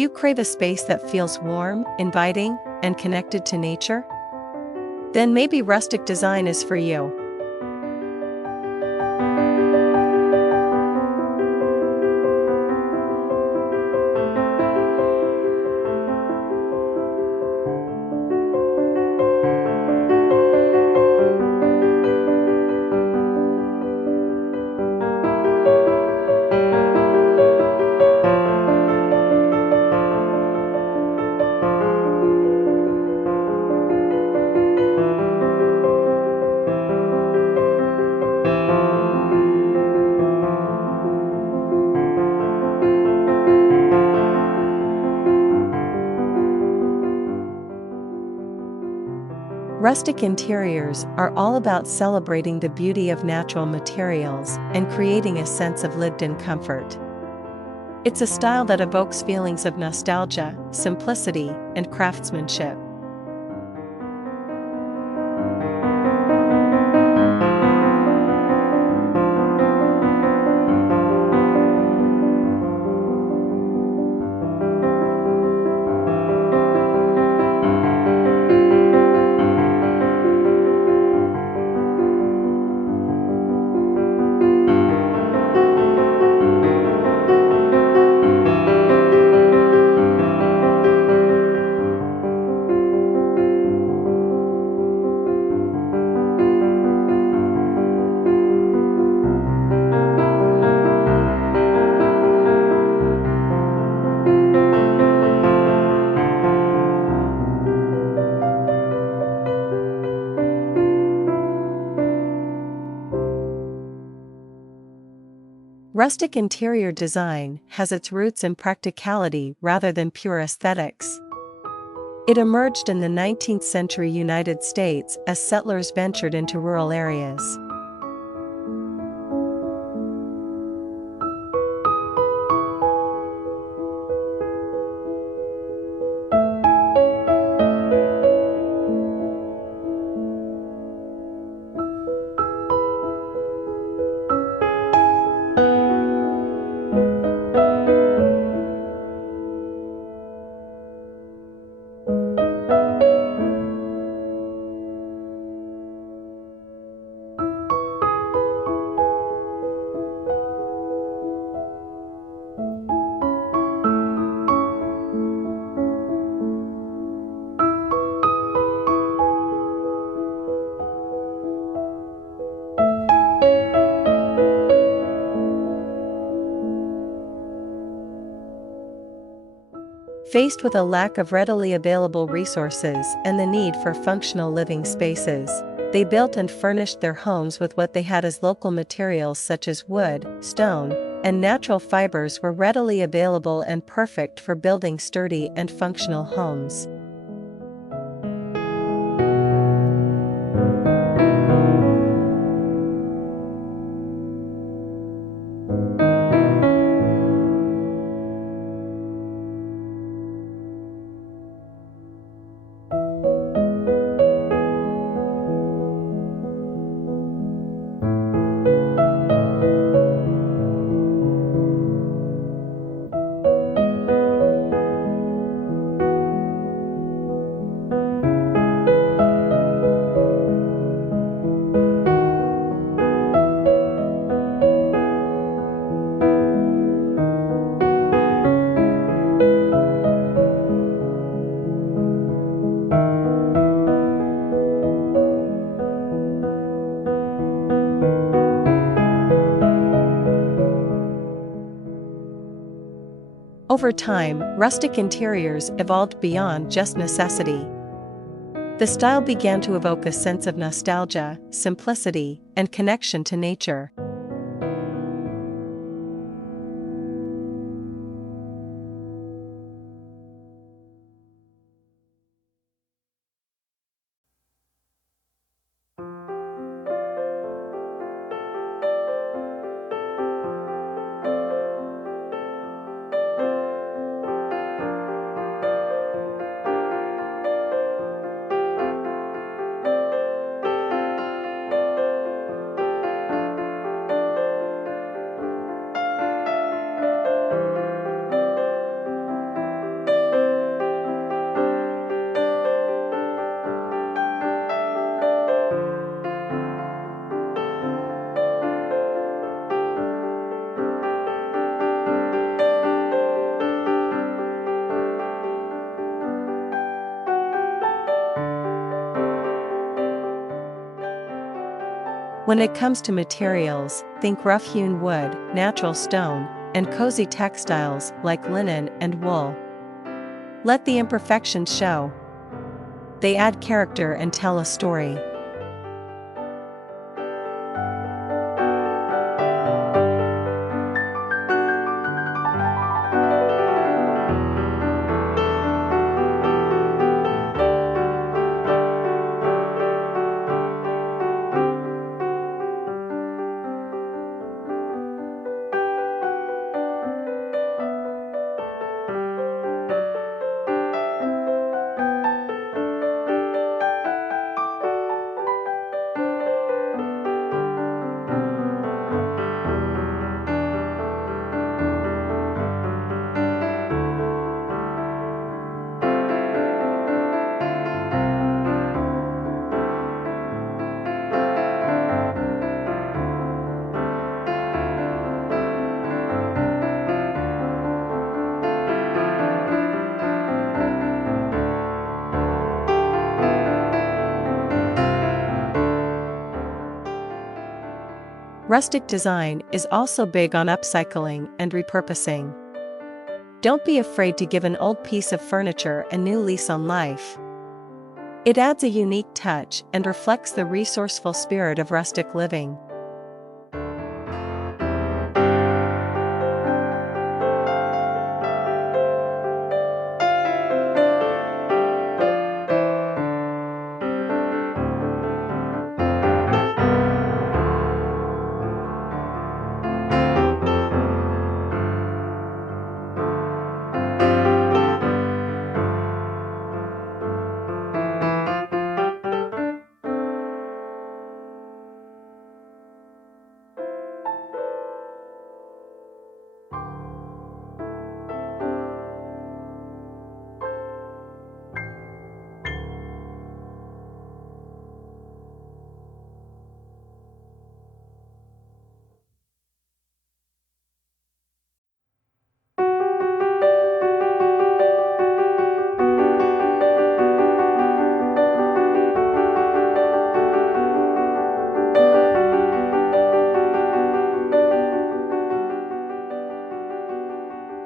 you crave a space that feels warm, inviting, and connected to nature? Then maybe rustic design is for you. Rustic interiors are all about celebrating the beauty of natural materials and creating a sense of lived-in comfort. It's a style that evokes feelings of nostalgia, simplicity, and craftsmanship. Rustic interior design has its roots in practicality rather than pure aesthetics. It emerged in the 19th century United States as settlers ventured into rural areas. Faced with a lack of readily available resources and the need for functional living spaces, they built and furnished their homes with what they had as local materials such as wood, stone, and natural fibers were readily available and perfect for building sturdy and functional homes. Over time, rustic interiors evolved beyond just necessity. The style began to evoke a sense of nostalgia, simplicity, and connection to nature. When it comes to materials, think rough-hewn wood, natural stone, and cozy textiles like linen and wool. Let the imperfections show. They add character and tell a story. Rustic design is also big on upcycling and repurposing. Don't be afraid to give an old piece of furniture a new lease on life. It adds a unique touch and reflects the resourceful spirit of rustic living.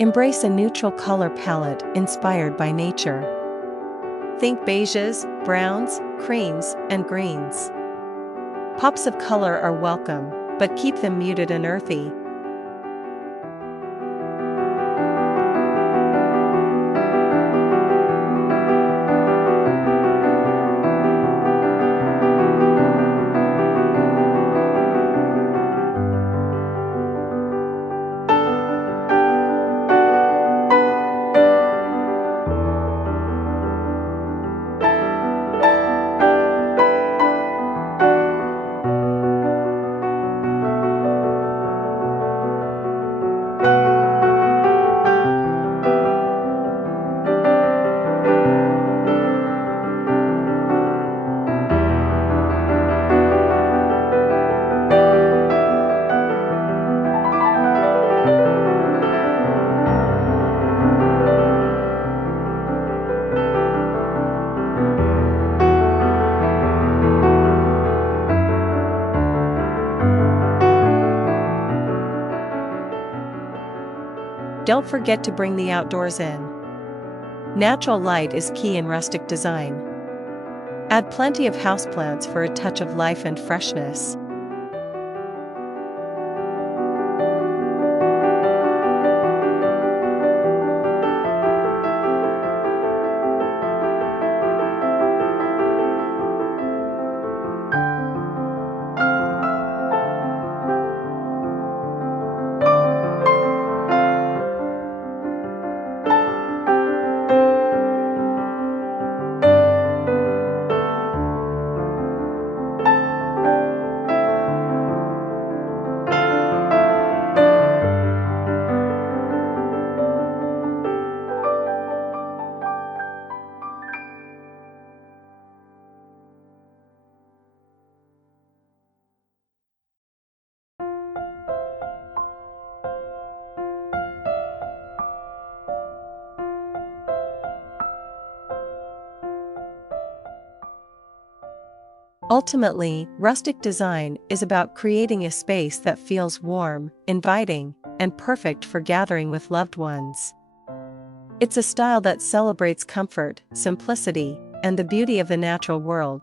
Embrace a neutral color palette inspired by nature. Think beiges, browns, creams, and greens. Pops of color are welcome, but keep them muted and earthy. Don't forget to bring the outdoors in. Natural light is key in rustic design. Add plenty of houseplants for a touch of life and freshness. Ultimately, rustic design is about creating a space that feels warm, inviting, and perfect for gathering with loved ones. It's a style that celebrates comfort, simplicity, and the beauty of the natural world.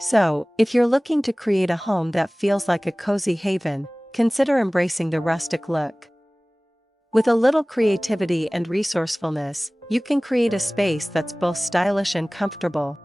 So, if you're looking to create a home that feels like a cozy haven, consider embracing the rustic look. With a little creativity and resourcefulness, you can create a space that's both stylish and comfortable.